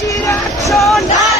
Shira Chonai!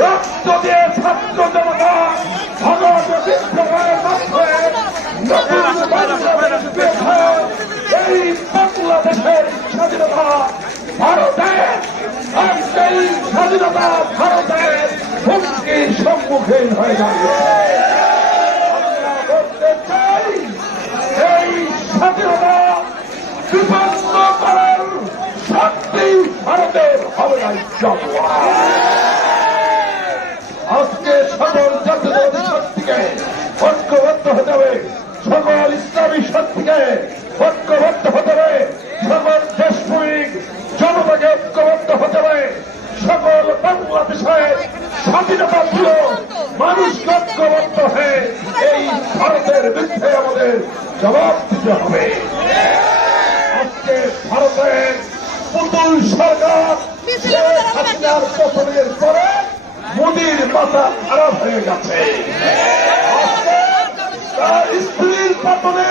রক্ত দিয়ে ছাত্র জনতা শক্তি ভারতের হবে না সকল জাতীয়তাবাদী শক্তিকে ঐক্যবদ্ধ হতে হবে সকল ইসলামী শক্তিকে ঐক্যবদ্ধ হতে হবে সকল দেশপ্রেমিক জনতাকে ঐক্যবদ্ধ হতে হবে জবাব দিতে হবে। ভারতের পুতুল সরকার শেখ হাসিনার পতনের পরে মোদীর মাথা খারাপ হয়ে গেছে। তার স্ত্রীর পতনের